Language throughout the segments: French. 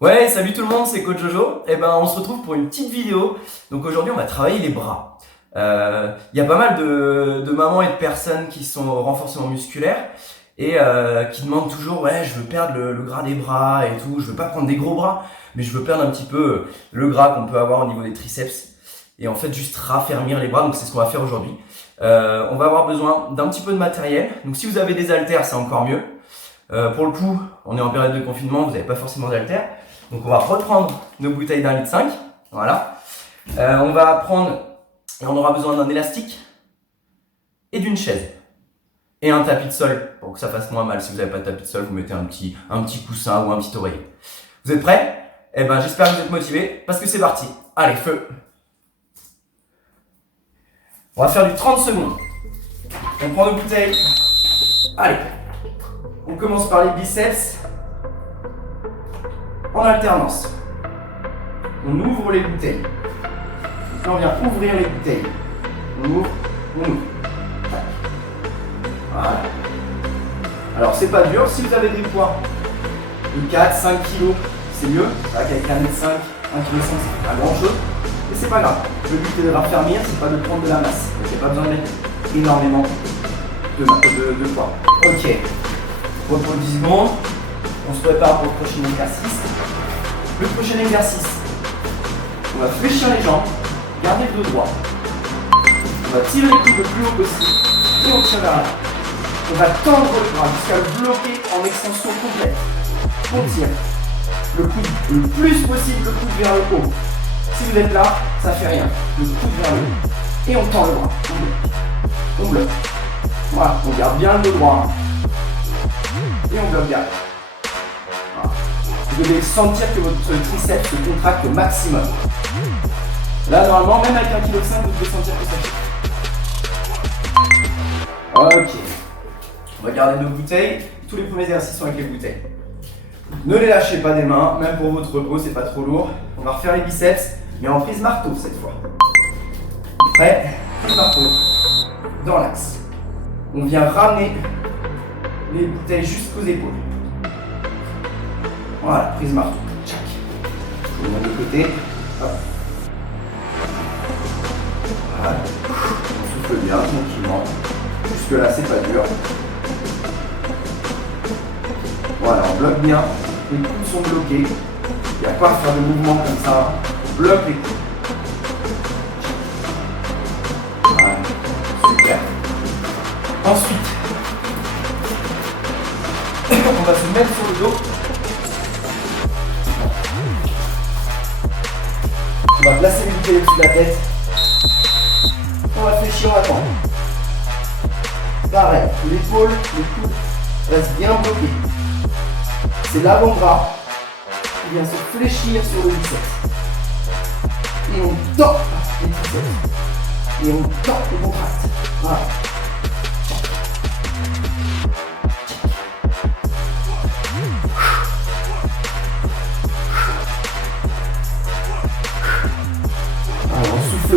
Ouais, salut tout le monde, c'est Coach Jojo. On se retrouve pour une petite vidéo. Donc aujourd'hui, on va travailler les bras. Il y a pas mal de mamans et de personnes qui sont au renforcement musculaire et qui demandent toujours, ouais, je veux perdre le gras des bras et tout. Je veux pas prendre des gros bras, mais je veux perdre un petit peu le gras qu'on peut avoir au niveau des triceps. Et en fait, juste raffermir les bras. Donc c'est ce qu'on va faire aujourd'hui. On va avoir besoin d'un petit peu de matériel. Donc si vous avez des haltères, c'est encore mieux. Pour le coup, on est en période de confinement, vous n'avez pas forcément d'haltères. Donc on va reprendre nos bouteilles d'1,5 litre. Voilà. On va prendre, et on aura besoin d'un élastique et d'une chaise. Et un tapis de sol pour que ça fasse moins mal. Si vous n'avez pas de tapis de sol, vous mettez un petit coussin ou un petit oreiller. Vous êtes prêts? J'espère que vous êtes motivés parce que c'est parti. Allez, feu! On va faire du 30 secondes. On prend nos bouteilles. Allez. On commence par les biceps. En alternance. On ouvre les bouteilles. Là, on vient ouvrir les bouteilles. On ouvre, on ouvre. Voilà. Alors, c'est pas dur. Si vous avez des poids de 4, 5 kg, c'est mieux. Avec 1,5 m, 1,5 kg, c'est pas grand chose. Mais c'est pas grave. Le but est de raffermir, c'est pas de prendre de la masse. Donc, il n'y a pas besoin de mettre énormément de poids. Ok. Repos 10 secondes. On se prépare pour le prochain exercice. Le prochain exercice, on va fléchir les jambes, garder le dos droit. On va tirer les coudes le plus haut possible et on tire vers là. On va tendre le bras jusqu'à le bloquer en extension complète. On tire le coude le plus possible, le coude vers le haut. Si vous êtes là, ça fait rien. Le coude vers le haut. Et on tend le bras. On bloque. Voilà, on garde bien le dos droit. Et on bloque bien. Vous devez sentir que votre triceps se contracte au maximum. Là, normalement, même avec 1,5 kg, vous devez sentir que ça fait. Ok. On va garder nos bouteilles. Tous les premiers exercices sont avec les bouteilles. Ne les lâchez pas des mains, même pour votre repos, c'est pas trop lourd. On va refaire les biceps, mais en prise marteau cette fois. Prêt? Prise marteau. Dans l'axe. On vient ramener les bouteilles jusqu'aux épaules. Voilà, prise marteau. Tchac. Je remonte de côté. Hop. Voilà. On souffle bien, tranquillement. Jusque là, c'est pas dur. Voilà, on bloque bien. Les coudes sont bloqués. Il n'y a pas à faire de mouvement comme ça. On bloque les coudes. Voilà. Super. Ensuite, on va se mettre sur le dos. On va placer les bouteilles au-dessus de la tête. On va fléchir, on va tendre. Pareil, l'épaule, le coude reste bien bloqué. C'est l'avant-bras qui vient se fléchir sur le biceps. Et on tend les triceps. Et on tend les contractes. Voilà.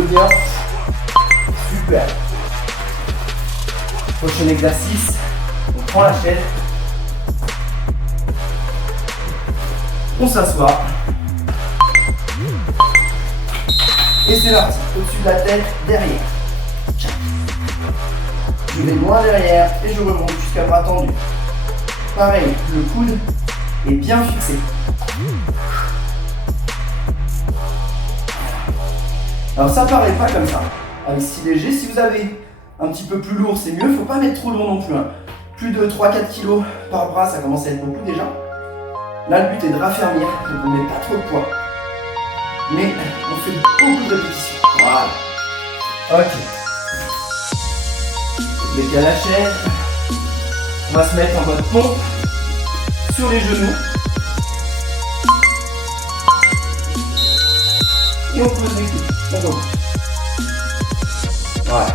Bien. Super. Prochain exercice. On prend la chaise. On s'assoit. Et c'est parti. Au-dessus de la tête, derrière. Je vais loin derrière et je remonte jusqu'à bras tendu. Pareil, le coude est bien fixé. Alors ça paraît pas comme ça, avec si léger. Si vous avez un petit peu plus lourd, c'est mieux. Faut pas mettre trop lourd non plus. Plus de 3-4 kg par bras, ça commence à être beaucoup déjà. Là, le but est de raffermir, donc on ne met pas trop de poids. Mais on fait beaucoup de répétitions. Voilà. Ok. Mettez à la chaise. On va se mettre en mode pompe sur les genoux. Et on pose les coudes. Voilà.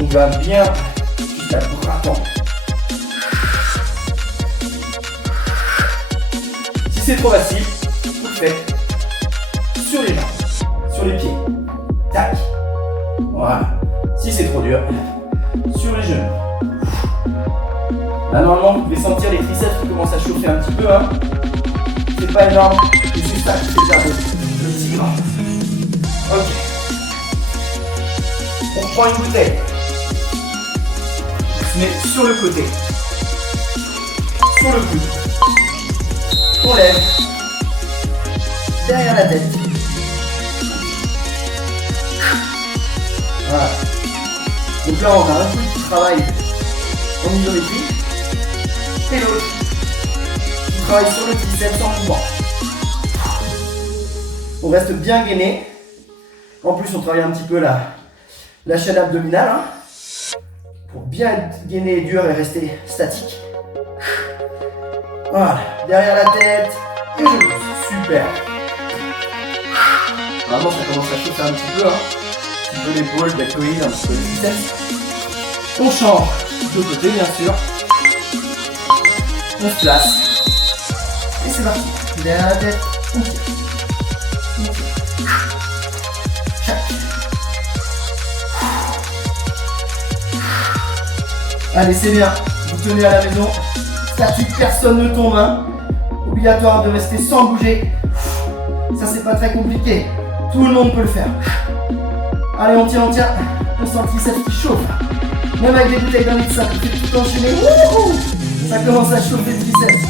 On va bien jusqu'à bras tendus. Si c'est trop facile, vous le faites sur les jambes, sur les pieds. Tac. Voilà. Si c'est trop dur, sur les genoux. Là, normalement, vous pouvez sentir les triceps qui commencent à chauffer un petit peu. Hein. C'est pas énorme, et c'est ça qui fait perdre le tigre. Ok. On prend une bouteille. On se met sur le côté. Sur le coude. On lève. Derrière la tête. Voilà. Donc là, on a un coup qui travaille en isométrie et l'autre qui travaille sur le triceps en mouvement. On reste bien gainé. En plus, on travaille un petit peu la chaîne abdominale hein, pour bien être gainé et dur et rester statique. Voilà, derrière la tête et je pousse. Super. Vraiment, ça commence à chauffer un petit peu. Hein. Un petit peu l'épaule, deltoïde, un petit peu le biceps. On change de côté, bien sûr. On se place. Et c'est parti. Derrière la tête, on tire. On tire. Chaque. Allez, c'est bien. Vous tenez à la maison. Statique, personne ne tombe. Hein. Obligatoire de rester sans bouger. Ça, c'est pas très compliqué. Tout le monde peut le faire. Allez, on tient. On sent le triceps qui chauffe. Même avec des bouteilles d'un litre, ça peut tout enchaîner. Ça commence à chauffer le triceps.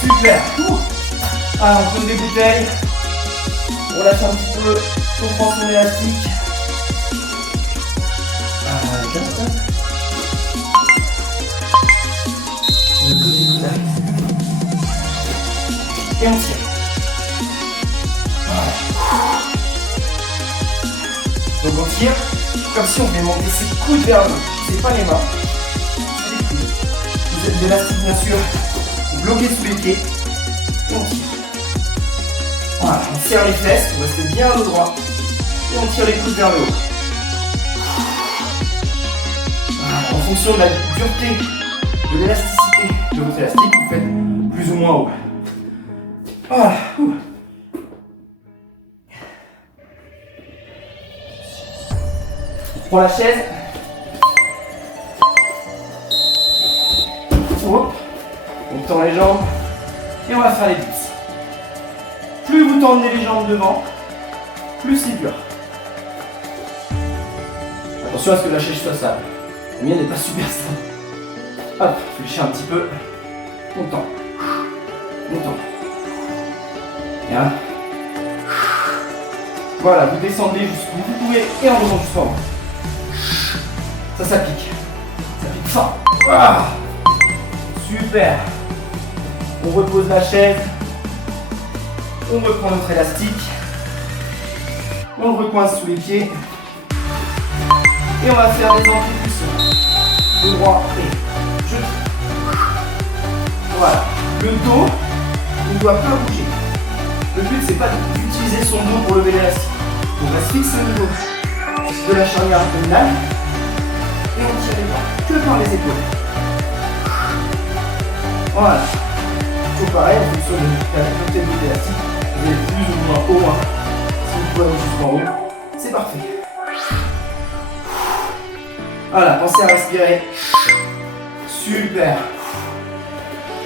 Super. Alors, on pose des bouteilles. On lâche un petit peu. On prend son élastique. Et on tire. Voilà. Donc on tire comme si on voulait monter ses coudes vers le haut. C'est pas les mains, c'est les coudes. Vous êtes l'élastique bien sûr bloqué sous les pieds. Et on tire. Voilà, on serre les fesses pour rester bien à dos droit. Et on tire les coudes vers le haut. Voilà, en fonction de la dureté, de l'élasticité de votre élastique, vous faites plus ou moins haut. Voilà. On prend la chaise. Hop. On tend les jambes. Et on va faire les dips. Plus vous tendez les jambes devant, plus c'est dur. Attention à ce que la chaise soit stable. La mienne n'est pas super stable. Hop, fléchis un petit peu. On tend. On tend. Bien. Voilà, vous descendez jusqu'où vous pouvez et on remonte jusqu'en haut. Ça pique. Ça pique fort. Ah, super. On repose la chaise. On reprend notre élastique. On le recoince sous les pieds. Et on va faire des amplitudes. De droit et je. Voilà. Le dos ne doit pas bouger. Le but, c'est pas d'utiliser son dos pour lever l'élastique. On reste fixe au niveau de la charnière abdominale. Et on tire les bras que par les épaules. Voilà. Toujours pareil, en fonction de la dureté de l'élastique, vous allez plus ou moins haut. Hein. Si vous pouvez aller jusqu'en haut, c'est parfait. Voilà, pensez à respirer. Super.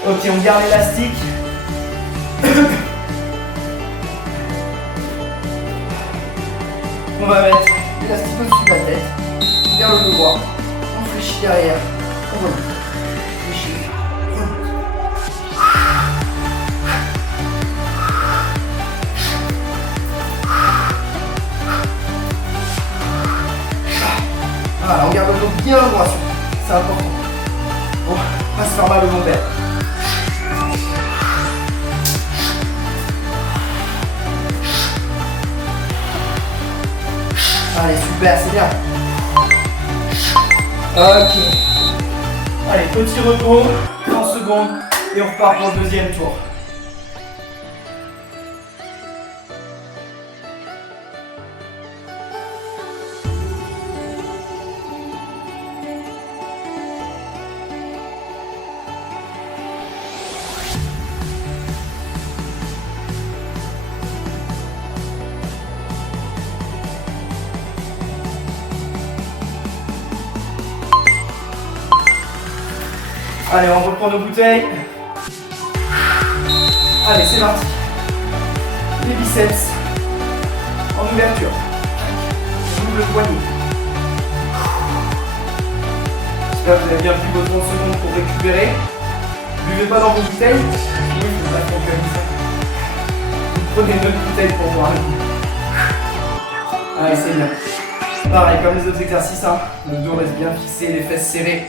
Ok, on garde l'élastique. On va mettre l'élastique au-dessus de la tête, vers le dos droit. On fléchit derrière. On remonte. Fléchit. Remonte. Voilà, on garde le dos bien droit. C'est important. Bon, pas se faire mal au lombaire. Allez, super, c'est bien. Ok. Allez, petit repos, 30 secondes, et on repart pour le deuxième tour. Allez, on reprend nos bouteilles. Allez, c'est parti. Les biceps en ouverture. J'ouvre le poignet. J'espère que vous avez bien pris vos 30 secondes pour récupérer. Ne buvez pas dans vos bouteilles. Oui, je ne pas ça. Vous prenez une autre bouteille pour boire. Allez, c'est bien. Pareil, comme les autres exercices, hein, le dos reste bien fixé, les fesses serrées.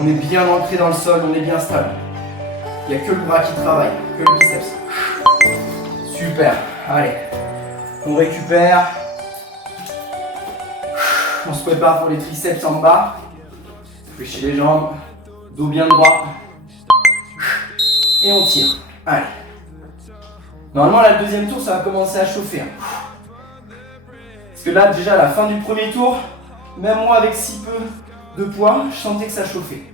On est bien ancré dans le sol, on est bien stable. Il n'y a que le bras qui travaille, que le biceps. Super. Allez, on récupère. On se prépare pour les triceps en bas. Fléchis les jambes, dos bien droit. Et on tire. Allez. Normalement, la deuxième tour, ça va commencer à chauffer. Parce que là, déjà, à la fin du premier tour, même moi, avec si peu de poids, je sentais que ça chauffait.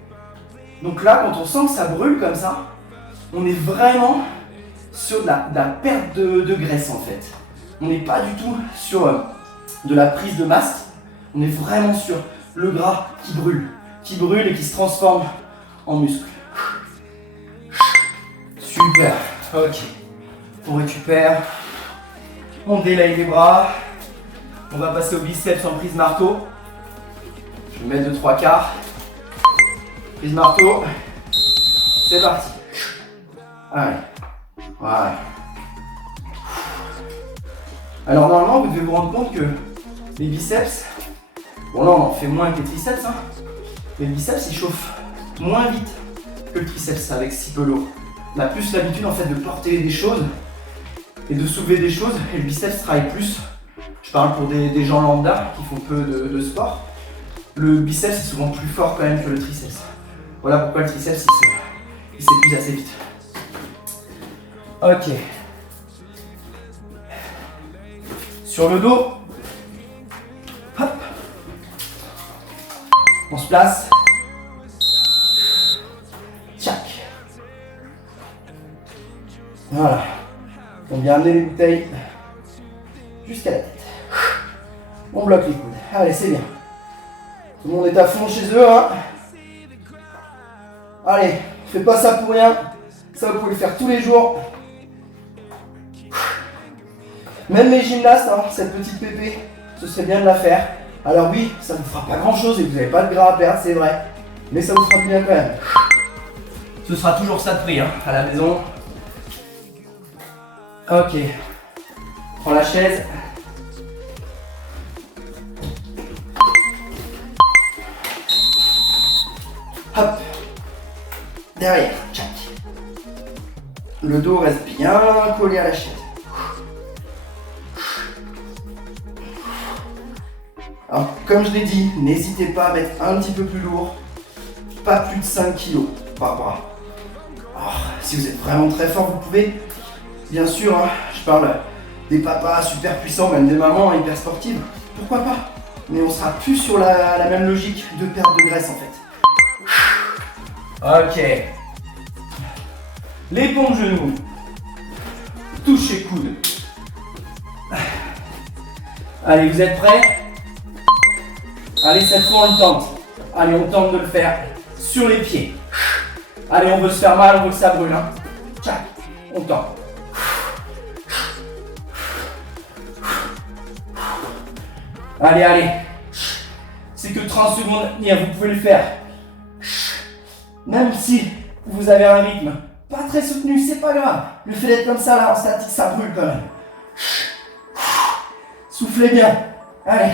Donc là, quand on sent que ça brûle comme ça, on est vraiment sur de la perte de graisse, en fait. On n'est pas du tout sur de la prise de masse. On est vraiment sur le gras qui brûle et qui se transforme en muscle. Super. Ok. On récupère. On délaye les bras. On va passer au biceps en prise marteau. Je vais mettre de 3/4. Prise marteau. C'est parti. Allez. Voilà. Alors normalement, vous devez vous rendre compte que les biceps, bon là on en fait moins que les triceps, hein, mais le biceps il chauffe moins vite que le triceps avec si peu lourd. On a plus l'habitude en fait de porter des choses et de soulever des choses, et le biceps travaille plus. Je parle pour des gens lambda qui font peu de sport. Le biceps est souvent plus fort quand même que le triceps. Voilà pourquoi le triceps il s'épuise assez vite. Ok. Sur le dos, hop, on se place, tchac. Voilà, on vient amener les bouteilles jusqu'à la tête. On bloque les coudes. Allez, c'est bien. Tout le monde est à fond chez eux, hein. Allez, ne faites pas ça pour rien. Ça, vous pouvez le faire tous les jours. Même les gymnastes, hein, cette petite pépé, ce serait bien de la faire. Alors oui, ça ne vous fera pas grand chose et vous n'avez pas de gras à perdre, c'est vrai. Mais ça vous fera du bien quand même. Ce sera toujours ça de prix, hein, à la maison. Ok. Prends la chaise. Hop. Derrière, tchac. Le dos reste bien collé à la chaise. Alors, comme je l'ai dit, n'hésitez pas à mettre un petit peu plus lourd, pas plus de 5 kg par bras. Alors, si vous êtes vraiment très fort, vous pouvez, bien sûr, hein, je parle des papas super puissants, même des mamans hyper sportives, pourquoi pas? Mais on sera plus sur la même logique de perte de graisse en fait. Ok. Les pompes genoux, touchez coude. Allez, vous êtes prêts? Allez, cette fois on le tente. Allez, on tente de le faire sur les pieds. Allez, on veut se faire mal, on veut que ça brûle. Hein. Tchac, on tente. Allez, allez. C'est que 30 secondes, vous pouvez le faire. Même si vous avez un rythme pas très soutenu, c'est pas grave. Le fait d'être comme ça là en statique, ça brûle quand même. Soufflez bien. Allez.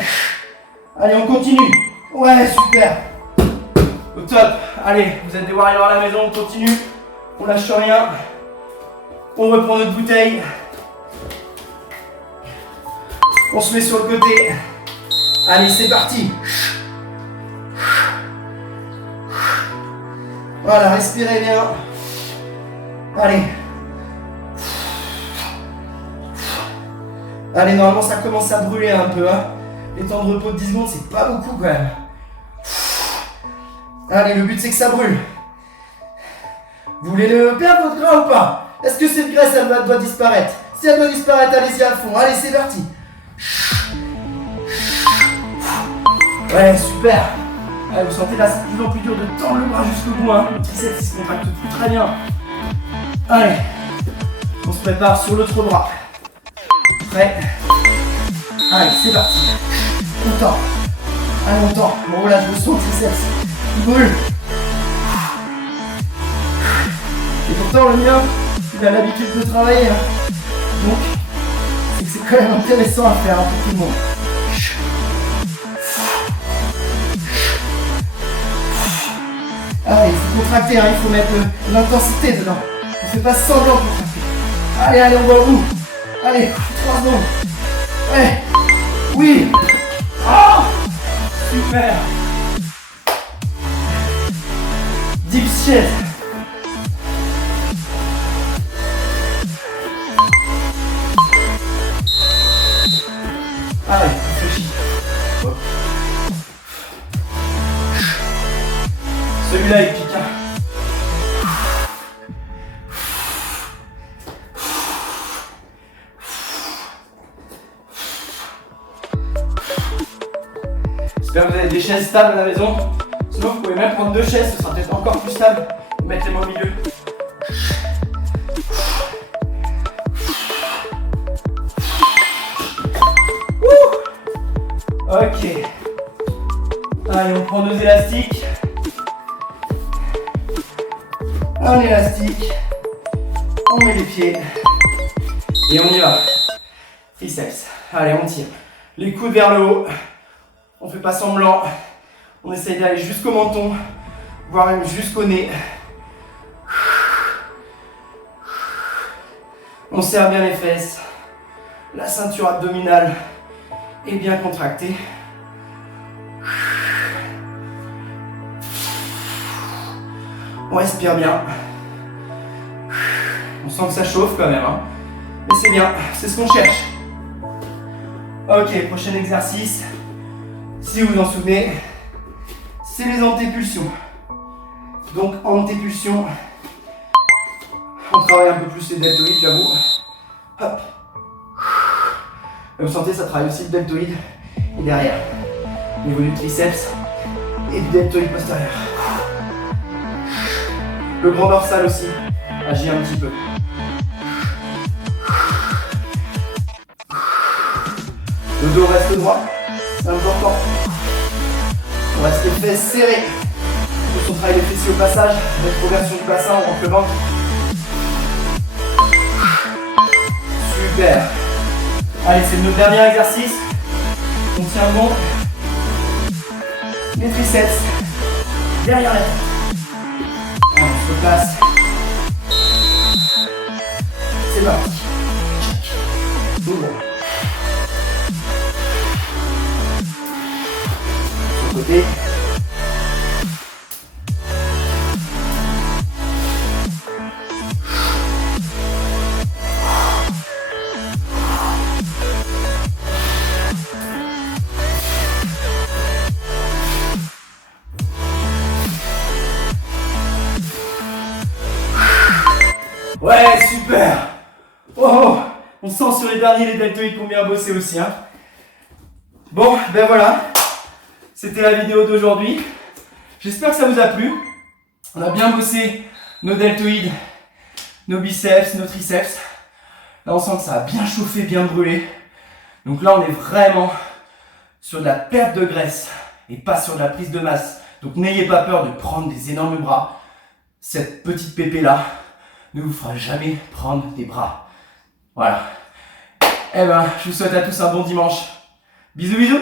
Allez, on continue. Ouais, super. Au top. Allez, vous êtes des warriors à la maison, on continue. On lâche rien. On reprend notre bouteille. On se met sur le côté. Allez, c'est parti. Voilà, respirez bien. Allez. Allez, normalement, ça commence à brûler un peu, hein. Les temps de repos de 10 secondes, c'est pas beaucoup quand même. Allez, le but c'est que ça brûle. Vous voulez le perdre votre gras ou pas? Est-ce que cette graisse, elle doit disparaître? Si elle doit disparaître, allez-y à fond. Allez, c'est parti. Ouais, super. Allez, vous sentez là, c'est de plus en plus dur de tendre le bras jusqu'au bout. Hein. Le triceps, il se compacte plus très bien. Allez. On se prépare sur l'autre bras. Prêt? Allez, c'est parti. Longtemps. Allez, longtemps. Bon, là, je me sens le triceps. Il brûle. Et pourtant, le mien, il a l'habitude de travailler. Donc, c'est que c'est quand même intéressant à faire pour tout le monde. Allez, il faut contracter, il faut mettre l'intensité dedans. On fait pas semblant de contracter. Allez, on va au bout. Allez, 3 secondes. Ouais. Oui. Oh, super. Dips chaise. Allez, réfléchis. Hop. Celui-là, il pique. J'espère que vous avez des chaises stables à la maison. Sinon, vous pouvez même prendre 2 chaises, ce sera peut-être encore plus stable. Et mettre les mains au milieu. Ok. Allez, on prend 2 élastiques. Un élastique. On met les pieds. Et on y va. Triceps. Allez, on tire. Les coudes vers le haut. On fait pas semblant. On essaye d'aller jusqu'au menton, voire même jusqu'au nez. On serre bien les fesses. La ceinture abdominale est bien contractée. On respire bien. On sent que ça chauffe quand même. Mais c'est bien, c'est ce qu'on cherche. Ok, prochain exercice. Si vous vous en souvenez, c'est les antépulsions. Donc antépulsion, on travaille un peu plus les deltoïdes, j'avoue. Hop. Vous sentez, ça travaille aussi le deltoïde et derrière, au niveau du triceps et du deltoïde postérieur. Le grand dorsal aussi agit un petit peu. Le dos reste droit, c'est important. On reste les fesses serrées. On travaille les fessiers au passage, rétroversion du bassin, on rentre le ventre. Super. Allez, c'est notre dernier exercice. On tient bon. Les triceps derrière la tête. On se replace. C'est parti. Ouvre. Sur le côté. Ouais, super. Oh, on sent sur les derniers les deltoïdes qu'on bien bossé aussi. Bon, ben voilà. C'était la vidéo d'aujourd'hui. J'espère que ça vous a plu. On a bien bossé nos deltoïdes, nos biceps, nos triceps. Là, on sent que ça a bien chauffé, bien brûlé. Donc là, on est vraiment sur de la perte de graisse et pas sur de la prise de masse. Donc n'ayez pas peur de prendre des énormes bras. Cette petite pépée là ne vous fera jamais prendre des bras. Voilà. Eh ben, je vous souhaite à tous un bon dimanche. Bisous, bisous.